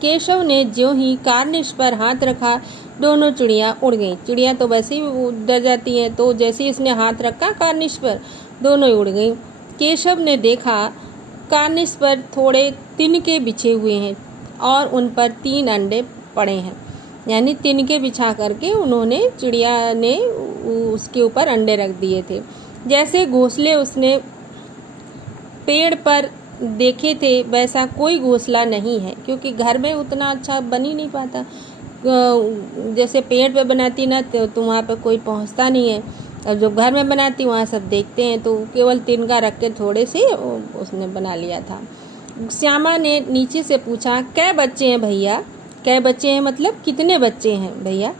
केशव ने ज्यों ही कार्निश पर हाथ रखा, दोनों चिड़ियाँ उड़ गईं। चिड़ियाँ तो वैसे ही डर जाती हैं, तो जैसे ही उसने हाथ रखा कार्निश पर, दोनों ही उड़ गईं। केशव ने देखा कार्निश पर थोड़े तिनके बिछे हुए हैं और उन पर 3 अंडे पड़े हैं। यानी तिनके बिछा करके उन्होंने, चिड़िया ने उसके ऊपर अंडे रख दिए थे। जैसे घोंसले उसने पेड़ पर देखे थे वैसा कोई घोंसला नहीं है, क्योंकि घर में उतना अच्छा बन ही नहीं पाता। जैसे पेड़ पे बनाती ना तो वहाँ पे कोई पहुँचता नहीं है, और जो घर में बनाती वहाँ सब देखते हैं, तो केवल तिनका रख के थोड़े से उसने बना लिया था। श्यामा ने नीचे से पूछा, कै बच्चे हैं भैया? कै बच्चे हैं मतलब कितने बच्चे हैं भैया?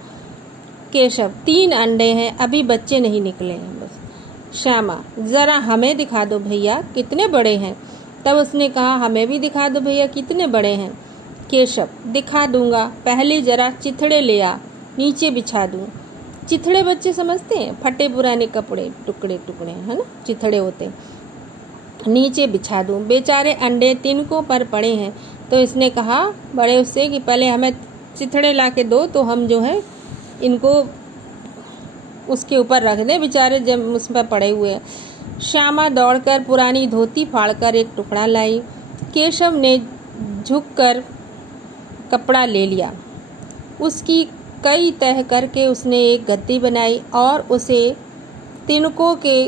केशव, 3 अंडे हैं, अभी बच्चे नहीं निकले हैं बस। श्यामा, ज़रा हमें दिखा दो भैया, कितने बड़े हैं? तब उसने कहा, हमें भी दिखा दो भैया, कितने बड़े हैं? केशव, दिखा दूंगा, पहले ज़रा चिथड़े ले आ, नीचे बिछा दूं। चिथड़े बच्चे समझते हैं, फटे पुराने कपड़े, टुकड़े टुकड़े, है ना, चिथड़े होते। नीचे बिछा दूं, बेचारे अंडे तिनकों पर पड़े हैं। तो इसने कहा बड़े उससे कि पहले हमें चिथड़े ला के दो, तो हम जो है इनको उसके ऊपर रख दें, बेचारे जब उस पर पड़े हुए हैं। श्यामा दौड़कर पुरानी धोती फाड़कर एक टुकड़ा लाई। केशव ने झुककर कपड़ा ले लिया, उसकी कई तह करके उसने एक गद्दी बनाई और उसे तिनकों के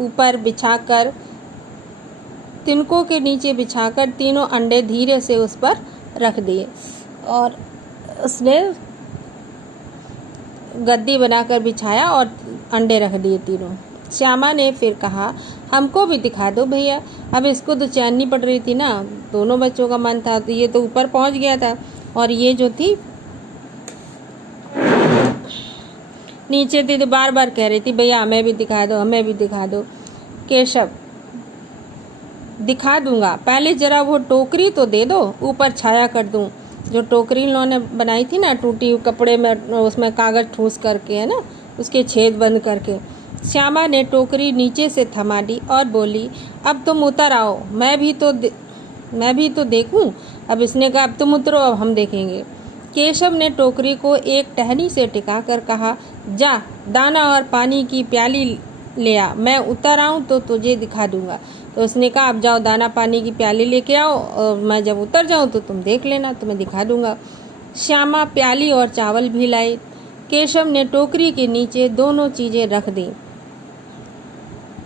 ऊपर बिछाकर, तिनकों के नीचे बिछाकर तीनों अंडे धीरे से उस पर रख दिए, और उसने गद्दी बनाकर बिछाया और अंडे रख दिए तीनों। श्यामा ने फिर कहा, हमको भी दिखा दो भैया। अब इसको तो चैन नहीं पड़ रही थी ना, दोनों बच्चों का मन था, तो ये तो ऊपर पहुंच गया था और ये जो थी नीचे थी, तो बार बार कह रही थी, भैया हमें भी दिखा दो, हमें भी दिखा दो। केशव, दिखा दूंगा, पहले जरा वो टोकरी तो दे दो, ऊपर छाया कर दूं। जो टोकरी उन्होंने बनाई थी ना, टूटी कपड़े में, उसमें कागज़ ठूस करके, है ना, उसके छेद बंद करके। श्यामा ने टोकरी नीचे से थमा दी और बोली, अब तुम उतर आओ, मैं भी तो देखूं। अब इसने कहा, अब तुम उतरो, अब हम देखेंगे। केशव ने टोकरी को एक टहनी से टिका कर कहा, जा दाना और पानी की प्याली ले आ, मैं उतर आऊँ तो तुझे दिखा दूंगा। तो उसने कहा, अब जाओ दाना पानी की प्याली लेके आओ, और मैं जब उतर जाऊँ तो तुम देख लेना, तुम्हें दिखा दूंगा। श्यामा प्याली और चावल भी लाई। केशव ने टोकरी के नीचे दोनों चीज़ें रख दी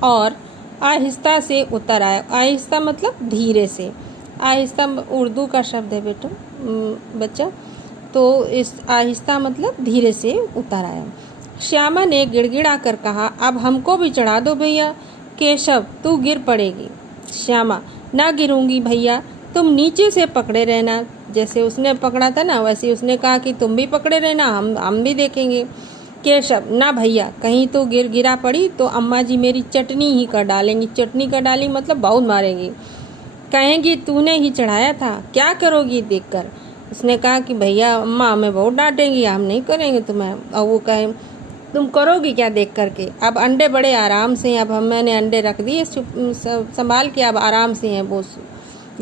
और आहिस्ता से उतर आया। आहिस्ता मतलब धीरे से, आहिस्ता उर्दू का शब्द है बेटा, बच्चा, तो इस आहिस्ता मतलब धीरे से उतर आया। श्यामा ने गिड़गिड़ा कर कहा, अब हमको भी चढ़ा दो भैया। केशव, तू गिर पड़ेगी। श्यामा, ना गिरूंगी भैया, तुम नीचे से पकड़े रहना। जैसे उसने पकड़ा था ना, वैसे उसने कहा कि तुम भी पकड़े रहना, हम भी देखेंगे। केशव, ना भैया, कहीं तो गिरा पड़ी तो अम्मा जी मेरी चटनी ही कर डालेंगी। चटनी कर डाली मतलब बहुत मारेंगी, कहेंगी तूने ही चढ़ाया था, क्या करोगी देखकर। उसने कहा कि भैया अम्मा हमें बहुत डांटेंगी, हम नहीं करेंगे तुम्हें। और वो कहे, तुम करोगी क्या देख करके। अब अंडे बड़े आराम से, अब मैंने अंडे रख दिए संभाल के, अब आराम से हैं वो।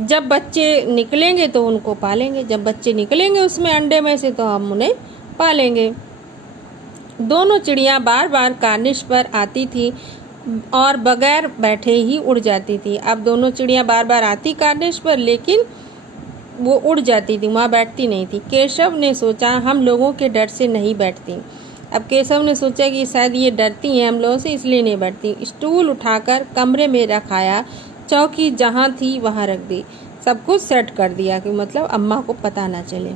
जब बच्चे निकलेंगे तो उनको पालेंगे, जब बच्चे निकलेंगे उसमें अंडे में से, तो हम उन्हें पालेंगे। दोनों चिड़ियाँ बार बार कार्निश पर आती थी और बगैर बैठे ही उड़ जाती थी। अब दोनों चिड़ियाँ बार बार आती कार्निश पर, लेकिन वो उड़ जाती थी, वहाँ बैठती नहीं थी। केशव ने सोचा, हम लोगों के डर से नहीं बैठती। अब केशव ने सोचा कि शायद ये डरती हैं हम लोगों से, इसलिए नहीं बैठती। स्टूल उठाकर कमरे में रखाया, चौकी जहाँ थी वहाँ रख दी, सब कुछ सेट कर दिया कि मतलब अम्मा को पता ना चले।